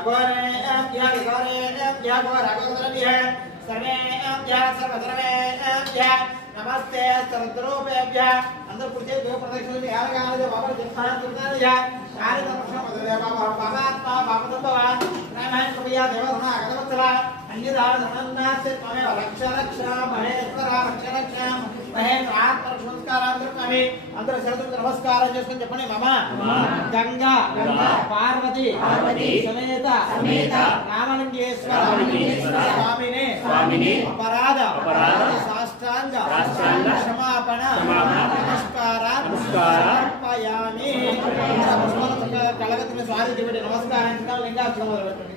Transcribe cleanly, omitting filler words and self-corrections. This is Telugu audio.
अघोरेभ्यः विघोरेभ्यः घोरघोरेभ्यः सर्वेभ्यः सर्वधर्मेभ्यः नमस्ते सर्वरूपेभ्यः अंदर कुर्सी दो प्रदक्षिण में यार गाने जो बाबा जितना जितना या सारे दर्शन मधुरे बाबा बाबा बाबा तंबवा नारायण कविया देवधना अगदवत्सला अन्यदान धननाथ तमे रक्षा रक्षा महेश्वर रक्षा रक्षा महेंद्र आत्म संस्कारांतर कमे अंदर शरद नमस्कार చేసుకొని చెప్పండి మమ గంగా పార్వతి సమేత రామలింగేశ్వర స్వామినే అపరాధ సాష్టాంగ క్షమాపణ నమస్కార సమర్పయామి కళగతిని స్వాగతించండి నమస్కారం లింగాక్షరం మొదలుపెట్టండి